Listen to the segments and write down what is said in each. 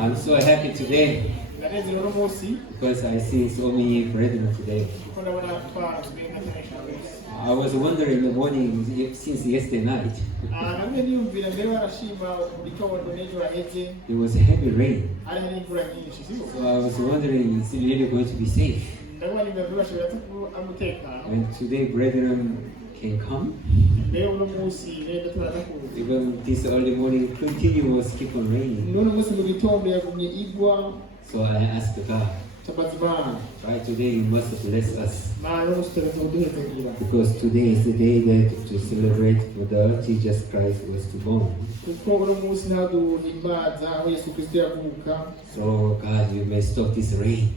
I'm so happy today because I see so many brethren today. I was wondering in the morning since yesterday night. It was heavy rain. So I was wondering, is it really going to be safe? And today brethren can come. Even this early morning continuous keep on raining. So I asked God, right, today you must bless us. Because today is the day that to celebrate for the Jesus Christ was to born. So God, you may stop this rain.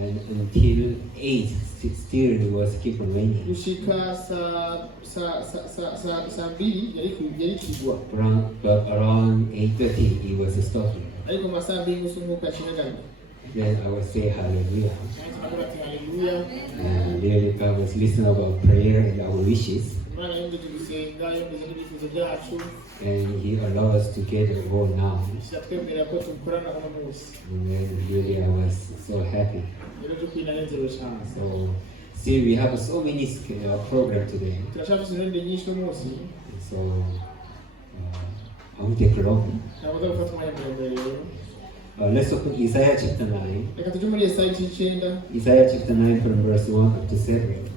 And until 8, still it was keep on raining. Around 8:30 it was stopping. Then I would say hallelujah. And really God was listening about prayer and our wishes. And He allowed us to get a role now. And then really I was so happy. So see, we have so many program today. So I won't take long. Let's open Isaiah chapter 9. Isaiah chapter 9 from verse 1 up to 7.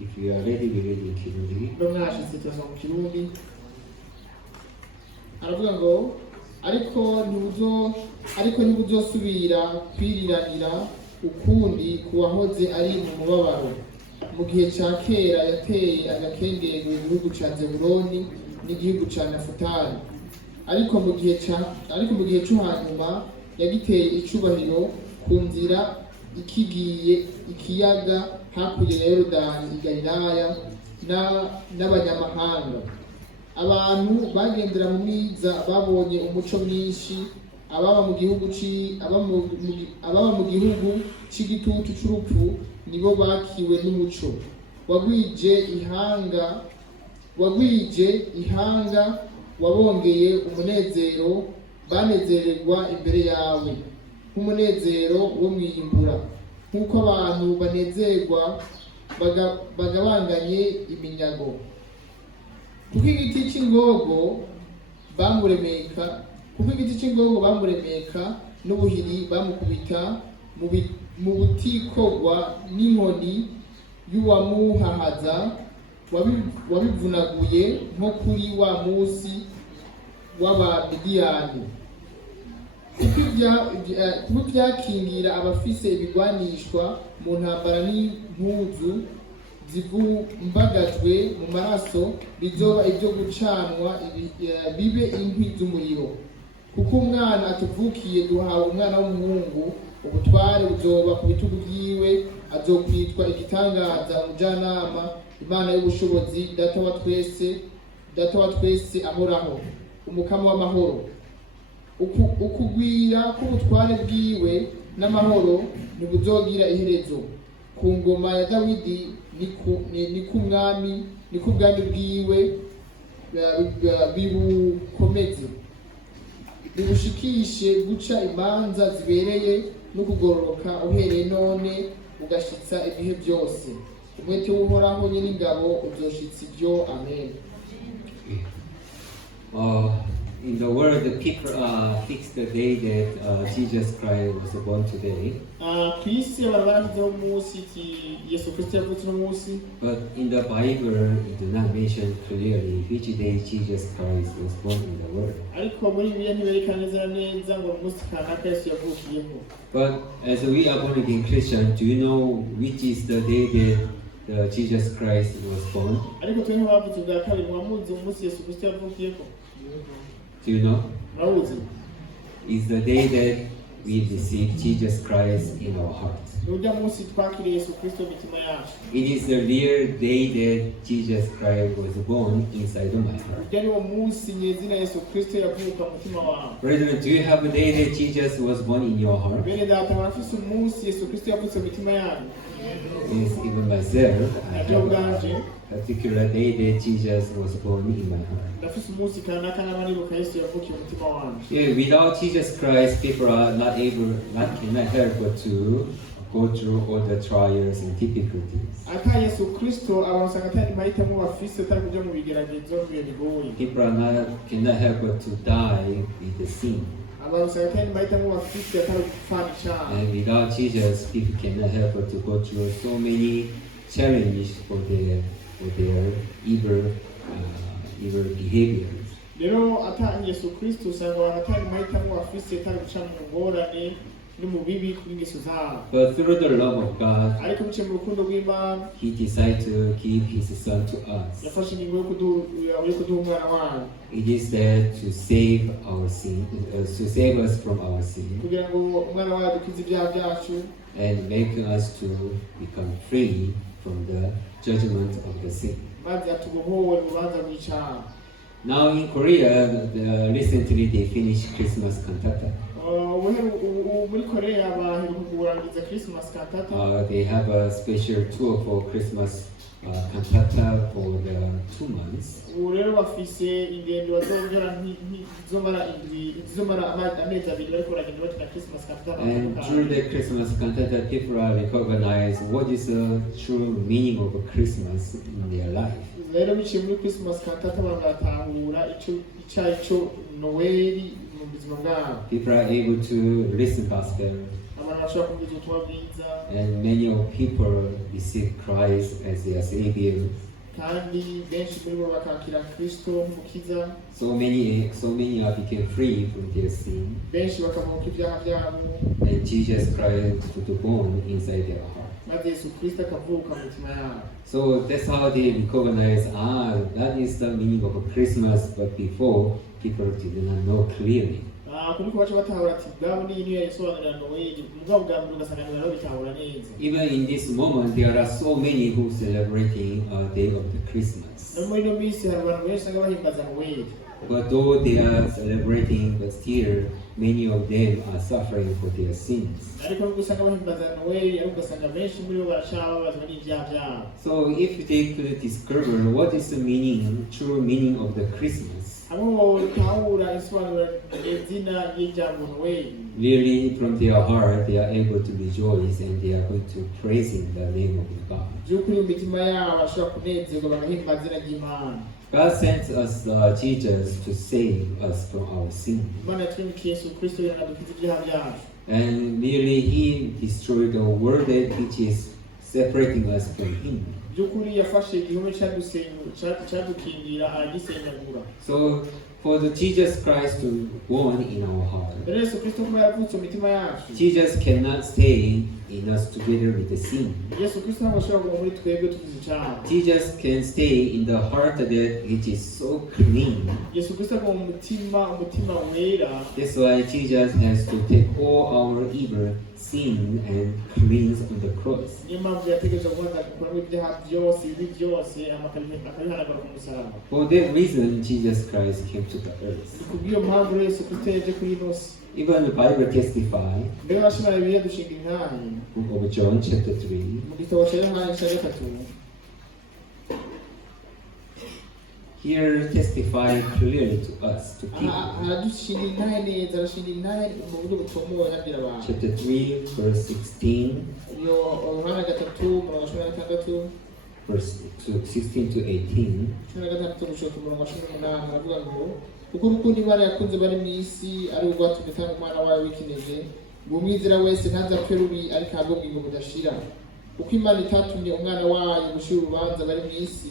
If you are ready, we read in Kirundi. aravuga ngo ariko ntibuzosubira kwiriranira ukundi kuwahoze ari mu mubabaro mu gihe cya kera yateye agakengero mu gihugu cya Zebuloni n'igihugu cya Nafutali ariko mu gihe cyo hanyuma yagiteye icubahiro ku nzira ikigiye ikiyaga hakurya ya Yorodani i Galilaya n'abanyamahanga. Abantu bagendera mu mwiza babonye umuco mwinshi, ababa mu gihugu c'igitutu c'urupfu nibo bakiwe n'umuco. Wagwije ihanga wabongeye umunezero, banezererwa imbere yawe nk'umunezero wo mwiyimbura, nk'uko abantu banezerwa bagabanganye iminyago. Kuko igiti cy'ingogo bamuremeka n'ubuhiri bamukubita mu butikogwa n'inkoni y'uwamuhahaza wabivunaguye nko kuri wa musi w'Abamidiyani. Kuko byakingira abafise ibigwanishwa mu ntambara n'impuzu zivumbagajwe mu maraso bizoba ibyo gucanwa bibe inkwi z'umuriro. Kuko umwana atuvukiye duhawe umwana w'umuhungu, ubutware buzoba ku bitugu byiwe, azokwitwa igitangaza, umujyanama, Imana y'ubushobozi, data wa twese ahoraho, umukama w'amahoro. Ukugwira k'ubutware bwiwe n'amahoro ntibuzogira iherezo. Ku ngoma ya Dawidi ni ku bwami bwiwe bibukomeze, bibushikishe guca imanza zibereye no kugororoka uhereye none ugashitsa ibihe byose. Umwete w'Uhoraho nyene ingabo uzoshitsa ibyo. Amen. In the world, the people fixed the day that Jesus Christ was born today. But in the Bible, it does not mention clearly which day Jesus Christ was born in the world. But as we are born again Christians, do you know which is the day that Jesus Christ was born? Do you know? Is the day that we receive Jesus Christ in our hearts. Nujya munsi twakiriye Yesu Kristo mu mitima yacu. It is the real day that Jesus Christ was born inside of my heart. Ujya ni wo munsi nyezina Yesu Kristo yavuka mu mutima wawe. Brethren, do you have a day that Jesus was born in your heart? Bene data barafise umunsi Yesu Kristo yavutse mu mitima yanyu. Yes, even myself, I have a particular day that Jesus was born in my heart. Ndafise umunsi kanaka n'abanibuka Yesu yavukiye mu mutima wanyu. Yeah, without Jesus Christ, people are not cannot help but to go through all the trials and difficulties. Ata Yesu Kristo abantu usanga atari mahitamo bafise atari kuja mu bigeragezo bihe bigoye. People cannot help but to die with the sin. Abantu usanga atari mahitamo bafise atari gupfana icyaha. And without Jesus, people cannot help but to go through so many challenges for their evil behaviors. Rero ata Yesu Kristo usanga abantu atari mahitamo bafise atari guca mu ngorane no mu bibi kuri ingeso zabo. But through the love of God, Ariko bice mu rukundo rw'Imana He decided to give His Son to us. yafashe ingingo yo kuduha umwana wayo It is there to save our sin, to save us from our sin, kugira ngo umwana wayo adukize ibyaha byacu and make us to become free from the judgment of the sin. maze atubohowe mu rubanza rw'icyaha. Now in Korea, recently they finished Christmas cantata. Muri Korea baheruka kurangiza Christmas cantata. They have a special tour for Christmas cantata for the 2 months. Ubu rero bafise ingendo bazongera izomara amezi abiri bariko baragenda bakina Christmas cantata. And through the Christmas cantata, people are recognize what is the true meaning of Christmas in their life. Rero biciye muri Christmas cantata abantu batahura ico Noel mu buzima bwabo. People are able to listen gospel, Abantu bashobora kumva ubutumwa bwiza and many of people receive Christ as their Savior. kandi benshi muri bo bakakira Kristo nk'umukiza. So many are became free from their sin, Benshi bakavuka ibyaha byabo and Jesus Christ was born inside their heart. maze Yesu Kristo akavuka mu mitima yabo. So that's how they recognize, that is the meaning of Christmas, but before, people did not know clearly. Kuri ko baca batahura ati bwabo ni niyo yasobanurira Noel mugabo bwa mbere ugasanga nabo bitahura neza. Even in this moment, there are so many who celebrating a day of the Christmas. No muri no minsi hari abantu benshi usanga bahimbaza Noel. But though they are celebrating, but still many of them are suffering for their sins. Ariko nubwo usanga bahimbaza Noel ariko ugasanga benshi muri bo baracababazwa n'ibyaha byabo. So if they could discover what is the true meaning of the Christmas, Abo tahura isobanura izina y'ijambo Noel. really from their heart they are able to rejoice and they are going to praise in the name of God. By'ukuri mu mitima yabo bashobora kunezerwa bagahimbaza izina ry'Imana. God sent us Jesus to save us from our sin. Imana yatwimikiye Yesu Kristo yanadukiza ibyaha byacu. And really He destroyed the world which is separating us from Him. By'ukuri yafashe igihome cyadukingira aragisenyagura. So for the Jesus Christ to born in our heart, Rero Yesu Kristo kuba yavutse mu mitima yacu. Jesus cannot stay in us together with the sin. Yesu Kristo ntabwo ashobora kuba muri twebwe tugize icyaha. Jesus can stay in the heart that it is so clean. Yesu Kristo agwa mu umutima wera. That's why Jesus has to take all our evil sin and cleanse on the cross. Niyo mpamvu yategereje kubanza gukuramo ibyaha byose ibibi byose akabihanagura ku musaraba. For that reason, Jesus Christ came to the earth. Kubw'iyo mpamvu rero Yesu Kristo yaje kuri ino si. Even the Bible testifies, Mbere bashimira Bibiliya dushinga intahe book of John chapter 3, mu gitabo cya Yohana cya gatatu. here testify clearly to us, to people. Aradushinga intahe neza, arashinga intahe mu buryo butomoye abwira abantu. Chapter 3, verse 16, Iyo Yohana gatatu umurongo wa cumi na gatandatu verse 16 to 18. cumi na gatandatu gushika ku murongo wa cumi n'umunani aravuga ngo kuko urukundo Imana yakunze bari mu isi ari urwo rwatumye itanga umwana wayo w'ikinege ngo umwizera wese ntazapfe rubi ariko ahabwe ubugingo budashira. Kuko Imana itatumye umwana wayo gushira urubanza bari mu isi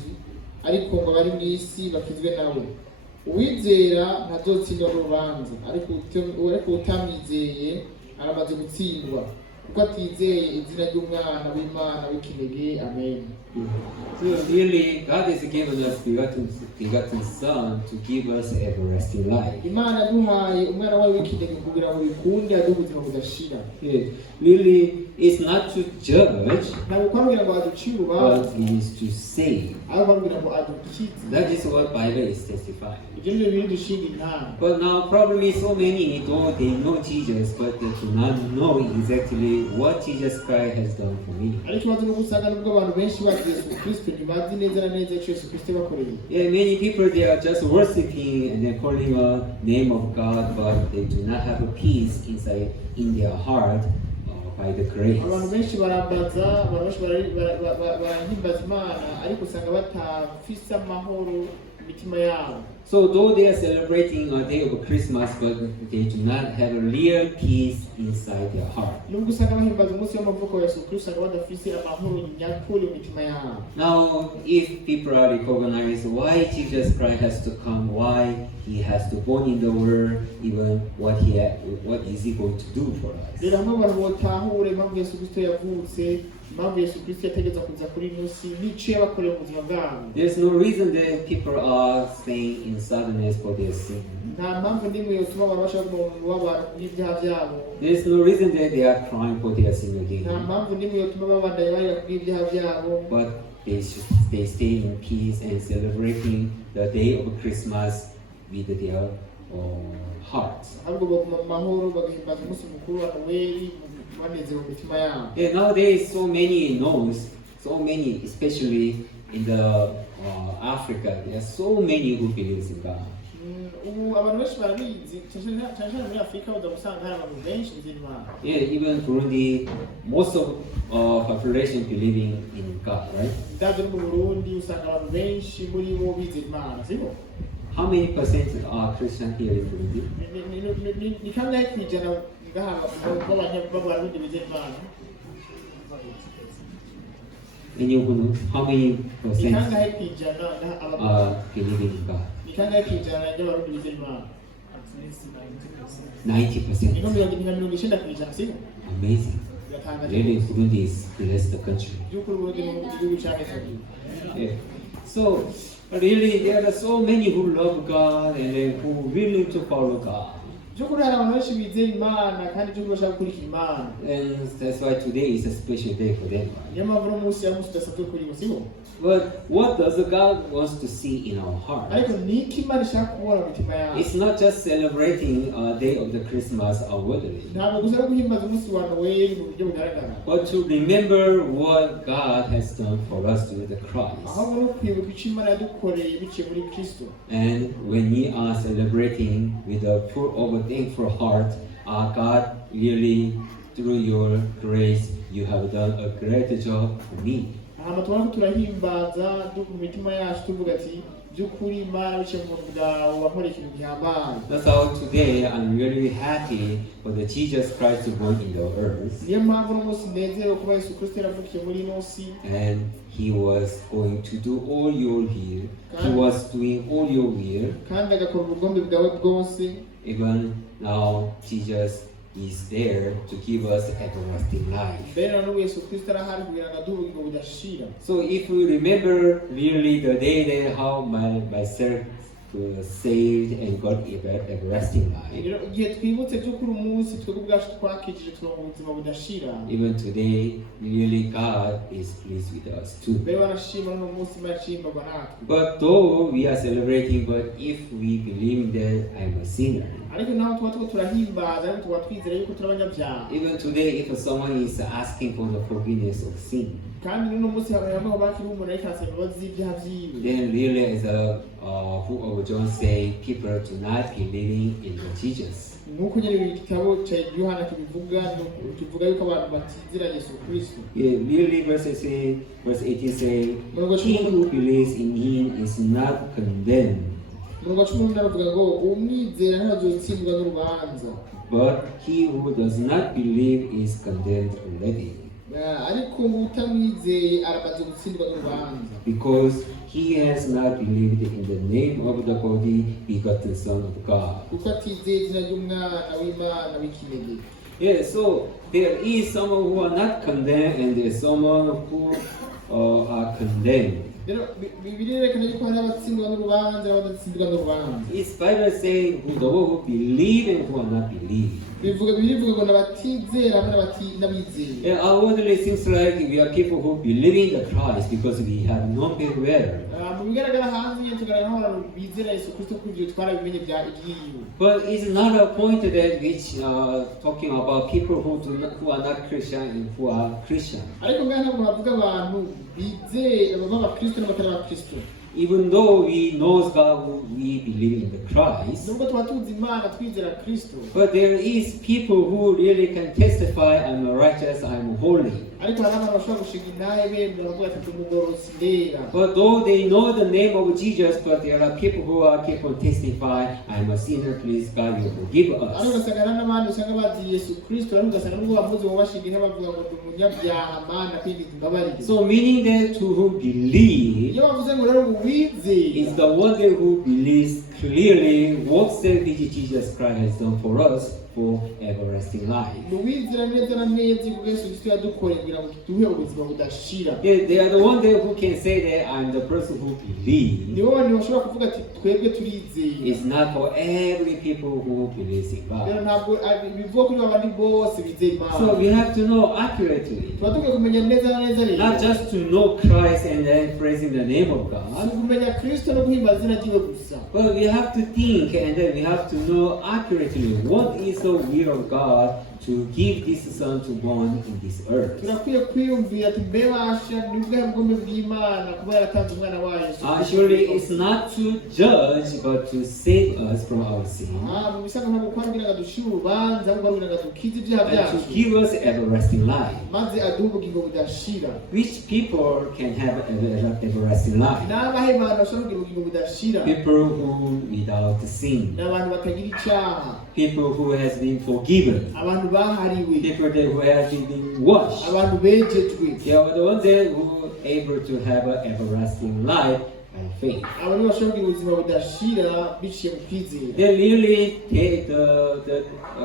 ariko ngo bari mu isi bakizwe nawe. Uwizera ntazotsindwa n'urubanza ariko utamwizeye aramaze gutsindwa kuko atizeye izina ry'umwana w'Imana w'ikinege. Amen. So really, God has given us begotten Son to give us everlasting life. Imana yaduhaye umwana wayo w'ikinege kugira ngo bikunde aduhe ubuzima budashira. Really, it's not to judge, ntabwo kugira ngo aducire but urubanza, it is to save. ahubwo kugira ngo adukize. That is what Bible is testifying. Ibyo ni biri dushinga intama. But now problem is so many, though they know Jesus, but they do not know exactly what Jesus Christ has done for me. ariko ikibazo ni uko usanga nubwo abantu benshi bazi Yesu Kristo ntibazi neza na neza icyo Yesu Kristo yabakoreye. Yeah, many people they are just worshiping and they're calling a name of God, but they do not have a peace inside in their heart by the grace. Abantu benshi barambaza, abantu benshi barahimbaza Imana, ariko usanga batafise amahoro mu mitima yabo. So though they are celebrating a day of Christmas, but they do not have a real peace inside their heart. Nubwo usanga bahimbaza umunsi w'amavuko wa Yesu Kristo, usanga badafise amahoro nyakuri mu mitima yabo. Now, if people are recognize why Jesus Christ has to come, why he has to born in the world, even what is he going to do for us? Rero hamwe abantu botahure impamvu Yesu Kristo yavutse, impamvu Yesu Kristo yategetse kuza kuri ino si, n'icyo yabakoreye mu buzima bwabo. There's no reason that people are staying in sadness for their sin. Nta mpamvu n'imwe yotuma abantu bashaka mu mubabaro n'ibyaha byabo. There's no reason that they are crying for their sin again. Nta mpamvu n'imwe yotuma babandanya barira kuri ibyaha byabo. But they stay in peace and celebrating the day of Christmas with their hearts. ahubwo baguma mu mahoro bagahimbaza umunsi mukuru wa Noheli banezerewe mu mitima yabo. Yeah, nowadays so many knows, so many, especially in the Africa, there are so many who believes in God. Ubu abantu benshi barabizi, cyane cyane muri Afurika uza gusanga hari abantu benshi bizera Imana. Yeah, even Burundi, most of population believing in God, right? Ndabyo no mu Burundi usanga abantu benshi muri bo bizera Imana, sibyo? How many percent are Christian here in Burundi? Ni kangahe kwijana ngaha b'abarundi bizera Imana? And you know how many Ni percent kangahe kwijana ngaha are believing in God? Ni kangahe kwijana y'abarundi bizera Imana? 90%. Ni mirongo icyenda kwijana, sibyo? Amazing. Really, Burundi is blessed country. By'ukuri Burundi ni igihugu cyane cyane. Yeah. So, really, there are so many who love God and who willing to follow God. By'ukuri hari abantu benshi bizera Imana kandi by'ukuri bashaka gukurikira Imana. And that's why today is a special day for them. Niyo mpamvu uno munsi udasanzwe kuri bo, sibyo? But what does God wants to see in our heart? Ariko ni iki Imana ishaka kubona mu mitima yacu? It's not just celebrating a day of the Christmas outwardly, Ntabwo gusa no guhimbaza umunsi wa Noheli mu buryo bugaragara, but to remember what God has done for us through the Christ. ahubwo no kwibuka icyo Imana yadukoreye biciye muri Kristo. And when we are celebrating with a full of thankful heart, God really, through your grace, you have done a great job for me. Hama tubona turahimbaza mu mitima yacu tuvuga ati by'ukuri Imana biciye mu buntu bwawe wankoreye ikintu gihambaye. That's how today I'm really happy for the Jesus Christ to born in the earth. Niyo mpamvu uno munsi nezerewe kuba Yesu Kristo yaravukiye muri ino si, And he was going to do all your will. He was doing all your will. kandi agakora ubugombe bwawe bwose. Even now, Jesus is there to give us everlasting life. Mbere na n'ubu Yesu Kristo arahari kugira ngo aduhe ubugingo budashira. So if we remember really the day that how myself was saved and got everlasting life, Rero igihe twibutse by'ukuri umunsi twebwe ubwacu twakijije turonka ubuzima budashira, even today, really God is pleased with us too. mbere barashima n'uno munsi Imana ishimbarwa natwe. But though we are celebrating, but if we believe that I'm a sinner, ariko naho tuba turiko turahimbaza ariko tuba twizera yuko turi abanyabyaha. even today, if someone is asking for the forgiveness of sin, kandi n'uno munsi habaho bakiri umuntu ariko asaba imbabazi z'ibyaha vyiwe. then really, as a who of John say, people do not believing in the Jesus. Nk'uko nyine igitabo cya Yohana kivuga yuko abantu batizera Yesu Kristo. Yeah, really, verse 18 say, he who believes in him is not condemned, Umurongo wa 18 aravuga ngo umwizera ntazotsindwa n'urubanza, but he who does not believe is condemned already, ariko ngo utamwizeye aramaze gutsindwa n'urubanza, because he has not believed in the name of the only begotten Son of God. kuko atizeye izina ry'umwana w'Imana w'ikinege. Yeah, so there is someone who are not condemned and there's someone who are condemned. rero Bibiliya yerekana yuko hari abatsindwa n'urubanza n'abadatsindwa n'urubanza. It's Bible saying who those who believe and who are not believe. Bibiliya ivuga ngo n'abatizera n'abizera. Yeah, outwardly it seems like we are people who believe in the Christ because we have known him well. Mu bigaragara hanze nyine tugaragara nk'abantu bizera Yesu Kristo kuko ibyo twarabimenye bya iby'iyo. But it's not a point that which talking about people who are not Christian and who are Christian. Ariko ngaha ntabwo havuga abantu bizera b'abakristo n'abatari abakristo. Even though we know God, we believe in the Christ. Nubwo tuba tuzi Imana twizera Kristo. But there is people who really can testify, I'm righteous, I'm holy. Ariko hari abantu bashobora gushinga intahe bemera bavuga ati umugorosi ndera. But though they know the name of Jesus, but there are people who are keep on testify, I'm a sinner, please God, you forgive us. Ariko ugasanga hari n'abandi usanga bazi Yesu Kristo, ariko ugasanga nubwo bavuze ngo bashinga intahe bavuga ngo ndi umunyabyaha Mana kandi mbabarire. So meaning that to who believe iyo bavuze ngo rero uwizeye is the one who believes clearly what salvation Jesus Christ has done for us for everlasting life. Uwizera neza na neza ibyo Yesu Kristo yadukoreye kugira ngo tuduhe ubuzima budashira. Yeah, they are the one who can say that I'm the person who believes. Nibo bantu bashobora kuvuga ati twebwe turizeye. It's not for every people who believes in God. Rero ntabwo bivuga kuri abandi bose bizeye Imana. So we have to know accurately. Tuba dukwiye kumenya neza na neza rero. Not just to know Christ and then praising the name of God. Kumenya Kristo no guhimbaza izina ryiwe gusa. But we have to think and then we have to know accurately what is the will of God to give this son to born in this earth. Turakwiye kwiyumvira ati mbebasha nibwo bwome bw'Imana kuba yaratanze umwana wayo. Actually, it's not to judge but to save us from our sin. Mu bisanga ntabwo kwambira ngo dushire urubanza ahubwo arubira ngo dukize ibyaha And byacu. to give us everlasting life. Maze aduhe ubugingo budashira. Which people can have everlasting life? N'abahe abantu bashobora kugira ubugingo budashira? People who without sin. N'abantu batagira icyaha. People who has been forgiven. Abantu bahariwe. People who have been washed. Abantu bejejwe. They are the ones who are able to have an everlasting life and faith. Abantu bashobora kugira ubuzima budashira biciye mu kwizera. They really take the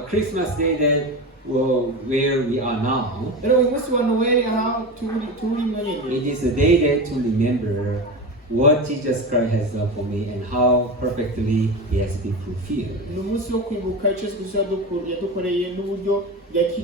Christmas day that where we are now. Rero uyu munsi wa Noel aho turi nyine. It is a day that to remember what Jesus Christ has done for me and how perfectly He has been fulfilled. Ni umunsi wo kwibuka icyo Kristo yadukoreye n'uburyo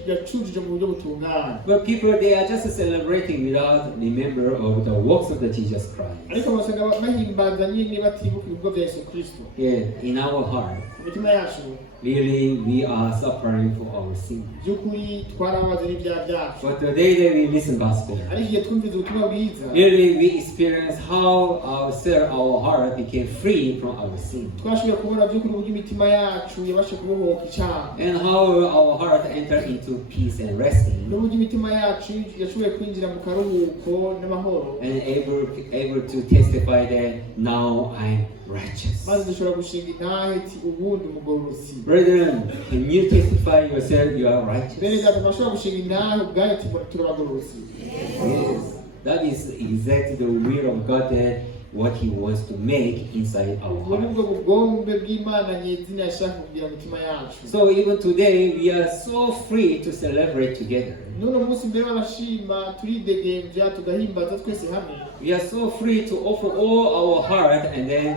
yacujije mu buryo butungana. But people, they are just celebrating without remember of the works of the Jesus Christ. Ariko basanga bahimbaza nyine batibuka ibikorwa bya Yesu Kristo. Yeah, in our heart, Imitima yacu really we are suffering for our sin. by'ukuri twarabaze n'ibyaha byacu. But the day that we listen gospel, Ariko igihe twumvise ubutumwa bwiza really we experience how our heart became free from our sin. twashoboye kubona by'ukuri uburyo imitima yacu yabashe kubohoka icyaha. And how our heart entered into peace and resting. N'uburyo imitima yacu yashoboye kwinjira mu karuhuko n'amahoro. And able to testify that now I'm righteous. Maze dushobora gushinga intahe ati ubundi umugorosi. Brethren, can you testify yourself you are righteous? Bene data bashobora gushinga intahe ubwayo ati turabagorosi. Yes. That is exactly the will of God that what He wants to make inside our heart. Ubwo bugombe bw'Imana nyezina yashaka kugira imitima yacu. So even today we are so free to celebrate together. None munsi mbere barashima turidegembya tugahimbaza twese hamwe. We are so free to offer all our heart and then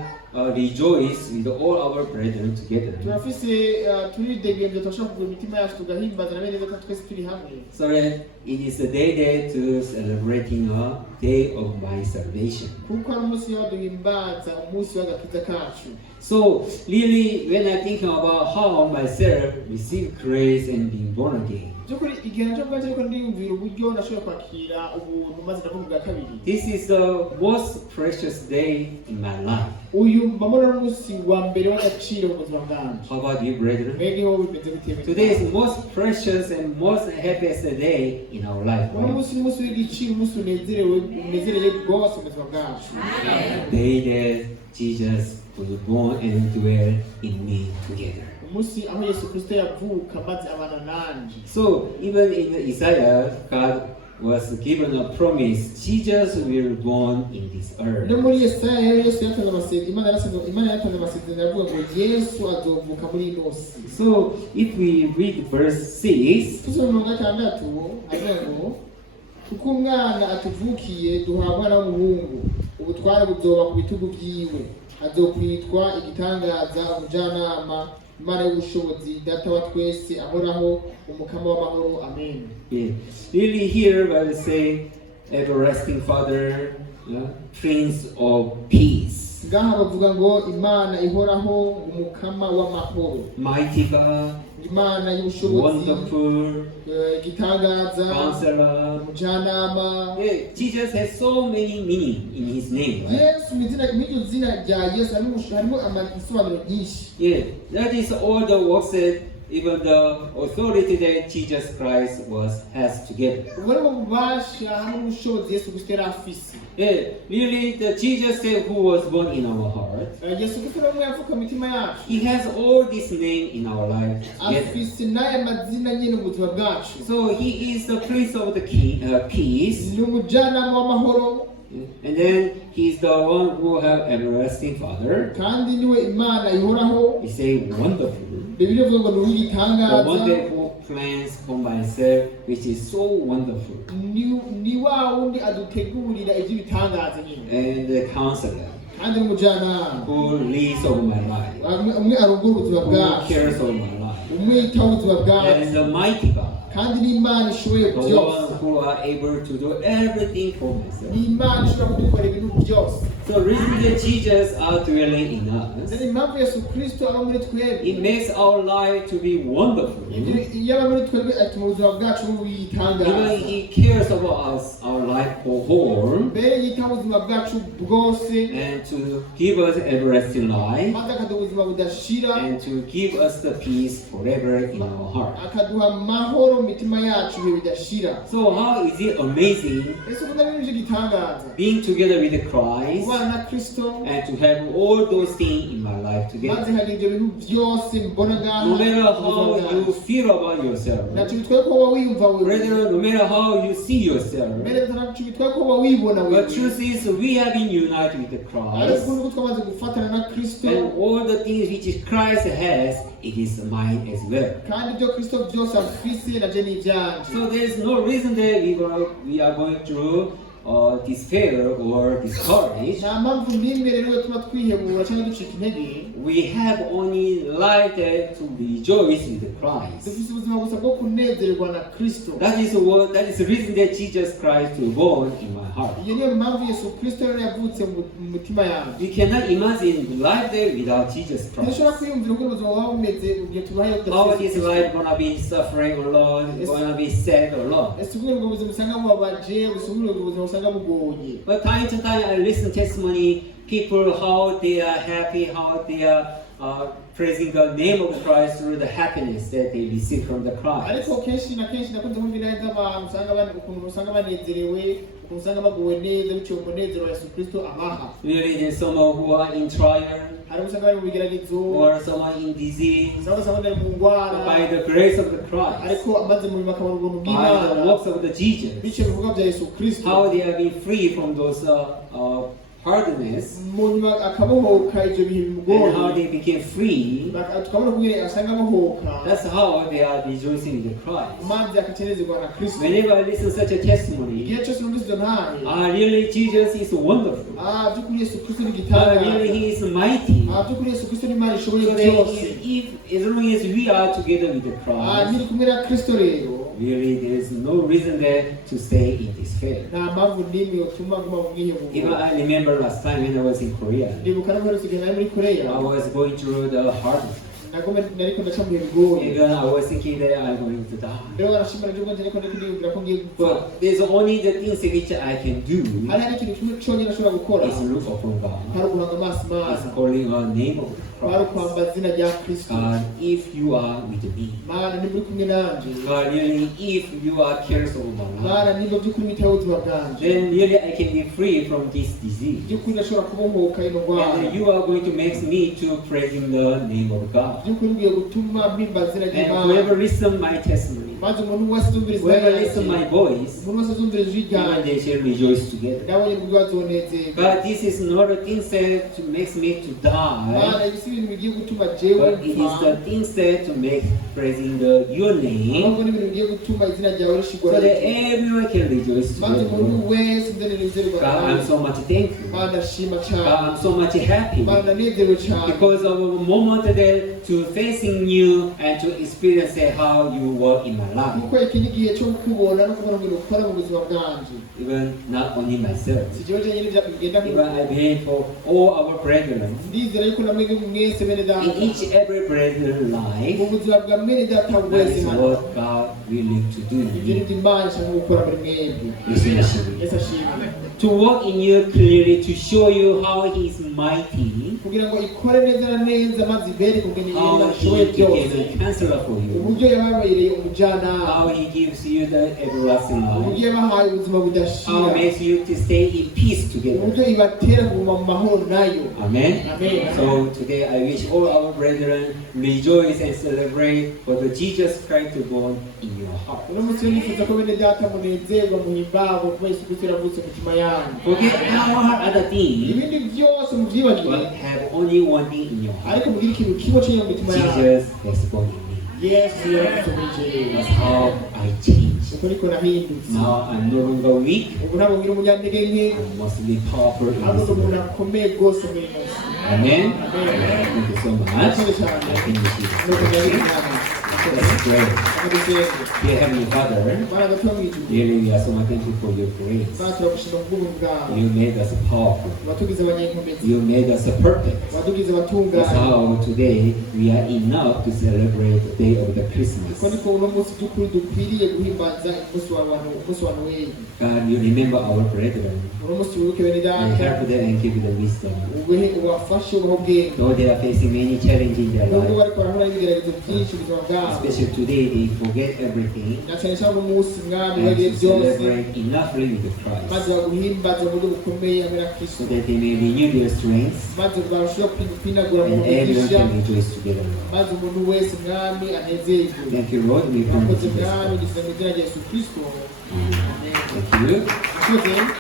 rejoice with all our brethren together. Turafise turidegembya turashaka kugira imitima yacu tugahimbaza na bene data twese turi hamwe. So that it is a day to celebrating a day of my salvation. Kuko ari umunsi waduhimbaza umunsi w'agakiza kacu. So really, when I think about how myself received grace and being born again, by'ukuri igihe naco bwaje ariko ndiyumvira uburyo nashoboye kwakira ubuntu maze ndavuga bwa kabiri. this is the most precious day in my life. Uyu mbamona n'umunsi wa mbere w'agaciro mu buzima bwanje. How about you, brethren? Mbega ho bimeze bite? Today is the most precious and most happiest day in our life. Uno Right? munsi ni umunsi w'igiciro, umunsi unezereye rwose mu buzima bwacu. Day that Jesus was born and dwell in me together. Umunsi aho Yesu Kristo yavuka maze abana nanje. So even in Isaiah, God was given a promise, Jesus will be born in this earth. no muri Yesaya Yesu yatanze amasezerano, Imana yatanze amasezerano avuga ngo Yesu azovuka muri ino si. So if we read verse 6, tusome mu gatandatu avuga ngo kuko umwana atuvukiye duhabwa umwana w'umuhungu, ubutware buzoba ku bitugu byiwe, azokwitwa igitangaza, umujyanama, Imana y'ubushobozi, data wa twese, ahoraho, umukama w'amahoro. Amen. yeah, really here Bible say everlasting Father, Prince of Peace, ngaha bavuga ngo Imana ihoraho, umukama w'amahoro, Mighty God, Imana y'ubushobozi, Wonderful igitangaza, Counselor. umujyanama. Yeah, Jesus has so many meaning in His name, right? Yesu mw'iryo zina rya Yesu harimo isobanuro nyinshi. Yeah, that is all the works that even the authority that Jesus Christ has together. ubwo mu bubasha hamwe n'ubushobozi Yesu Kristo yari afise. Yeah, really, the Jesus said who was born in our heart. Yesu Kristo n'umwe yavuka mu mitima yacu. He has all this name in our life together. afise n'aya mazina nyine mu buzima bwacu. So He is the Prince of the Peace, ni umujyanama w'amahoro, and then He's the one who have everlasting Father. kandi niwe Imana ihoraho. He say wonderful, Bibiliya ivuga ngo ni the one uw'igitangaza, that who plans for myself, which is so wonderful, ni wa wundi adutegurira iby'ibitangaza nyine, and the Counselor kandi n'umujyanama, who leads over my life, umwe arongora ubuzima who bwacu, cares over my life, umwe yitaho ubuzima and bwacu, the mighty God, kandi ni Imana ishoboye the byose. one who are able to do everything for myself. ni Imana ishobora kudukorera ibintu byose. So reason that Jesus are dwelling in us, ni impamvu Yesu Kristo aba muri twebwe. it makes our life to be wonderful. iyo aba muri twebwe atuma ubuzima bwacu Even buyitangaza. He cares about us, our life for whole, mbere yitaho ubuzima bwacu bwose, and to give us everlasting life, maze akaduha ubuzima budashira, and to give us the peace forever in our heart. akaduha amahoro mu mitima yacu ibihe bidashira. So how is it amazing ese ubundi ari ibintu gitangaza being together with Christ kubana na Kristo, and to have all those things in my life maze together? hari ibyo bintu byose mbona ngaha. No matter mu how buzima you bwacu. feel about yourself, ntacyo bitwaye ko wowe wiyumva wewe, brother, no matter how you see yourself, mbere ntacyo bitwaye ko wowe wibona the wewe, truth is we have been united with ariko Christ, ubu twamaze gufatana na Kristo, and all the things which Christ has, it is mine as well. kandi ibyo Kristo byose afise nabyo ni ibyanje. So there is no reason that we are going through despair or discourage. nta mpamvu n'imwe rero tuba twihebura cyangwa ducika intege. We have only life that to rejoice with Christ. dufite ubuzima gusa bwo kunezererwa na Kristo. That is the reason that Jesus Christ was born in my heart. iyo niyo mpamvu Yesu Kristo rero yavutse mu mutima yanjye. We cannot imagine life there without Jesus Christ. ntashobora kwiyumvira uko ubuzima buba bumeze igihe tubayeho How tudafite is life gonna be suffering alone? Gonna be sad alone? ese ubwo ubwo buzima usanga bubabaje, ubwo ubuzima usanga bugoye. But time to time I listen testimony, people how they are happy, how they are praising the name of Christ through the happiness that they receive from the Christ. ariko kenshi na kenshi nakunze kumva ineza abantu ukuntu usanga banezerewe, ukuntu usanga baguwe neza biciye mu munezero wa Yesu Kristo abaha. Really, there's someone who are in trial, hari usanga bari mu bigeragezo, or someone in disease. usanga bari mu ndwara, By the grace of the Christ, ariko amaze mu bimaka mu buntu by the bw'Imana, works of the Jesus, biciye mu bikorwa bya Yesu Kristo, how they have been free from those hardness, mu nyuma akabohoka ibyo bihe and how bimugoye, they became free. tukabona kumwe asanga abohoka, That's how they are rejoicing in the Christ. maze akacenezerwa na Kristo. Whenever I listen to such a testimony, igihe cyose numvise izo ntahe, really Jesus is wonderful. by'ukuri Yesu Kristo ni Really igitangaza, He is mighty. by'ukuri Yesu Kristo ni Imana ishoboye So byose. as long as we are together with the Christ, nyiri kumwe na Kristo rero really there is no reason there to stay in despair. nta mpamvu n'imwe yotuma aguma mu Even bwiheburo. I remember last time when I was in Korea, ndibuka no guheruka igihe nari muri Koreya, I was going through the hardest. nariko ndaca mu bihe bigoye, Even I was thinking that I'm going to die. rero barashimira ibyo mbonye, ariko ndikubwira ko ngiye gupfa. But there's only the things which I can do hari ikintu kimwe cyonyine ashobora gukora, is look upon God, hari uguhanga amaso is Imana, calling on the name of hari Christ. ukwamba izina rya Kristo. God, if you are with me, Mana ni muri kumwe nanjye, God, really, if you are cares over my life, Mana niba by'ukuri witaho ubuzima bwanjye, then really I can be free from this disease. by'ukuri ndashobora kubohoka ino ndwara, And you are going to make me to praising the name of God. by'ukuri ugiye gutuma mpimba izina And ry'Imana. whoever listen my testimony, maze umuntu wese azumviriza Whoever listens to my voice, umuntu wese azumviriza ijwi even ryanjye they shall rejoice together. nabo nyine bazonezerwa. But this is not a thing said to make me to die, Mana ibi si ibintu bigiye gutuma jewe but it is the thing said to make praising your name, ahubwo ni ibintu bigiye gutuma izina ryawe rishigwa so that everyone can rejoice maze together. umuntu wese nzanezerwa. God, I'm so much thankful. Mana ndashima God, cyane. I'm so much happy Mana ndanezerewe cyane because of a moment today to facing you and to experience how you work in my life. kuko iki ni igihe cyo kukubona no kubona ibintu ukora mu buzima bwanje. Even not only myself, Si jewe jenyine bigenda even I pray for all our brethren. ndizera yuko namwe mwese bene In data each every brethren life, mu buzima bwa mwene data that wese is Mana what God willing to do. ibyo ni byo Imana ishaka gukora muri mwebwe. Listen, listen. Yesu ashimwe. To work in you clearly, to show you how He is mighty, kugira ngo ikore neza na neza maze ibere kugena how yenda He ashoboye byose, became a counselor for you, uburyo yababereye umujyanama, how He gives you the everlasting life, uburyo yabahaye ubuzima how budashira, He makes you to stay in peace together. uburyo ibatera kuguma mu mahoro nayo. Amen. Amen. So today I wish all our brethren rejoice and celebrate for the Jesus Christ born in your heart. uno munsi rero nifuza ko bene data munezerwa muhimbawe kuba Yesu Kristo yaravutse mu mitima yanyu. Forget all other things, Ibindi byose mubyibagire, but have only one thing in your heart. ariko mugire ikintu kimwe kiri mu mitima yanyu. Jesus is born in me. Yesu yaravutse muri jewe. That's how I change. uko niko nahindutse. Now I'm no longer weak. ubu ntabwo ngira umunyantege nke, I'm mostly powerful in ahubwo this ndi umuntu world. akomeye rwose muri ino si. Amen. Amen. Thank you so much. I think this is Let's pray. Dear Heavenly Father, really we are so much thankful for your grace. You made us powerful. You made us perfect. That's how today we are enough to celebrate the day of the Christmas. God, you remember our brethren. And help them and give them wisdom. Though they are facing many challenges in their life, especially today, they forget everything and to celebrate enoughly with Christ, so that they may renew their strength and everyone can rejoice together. Thank you, Lord. We pray in Jesus' name. Thank you.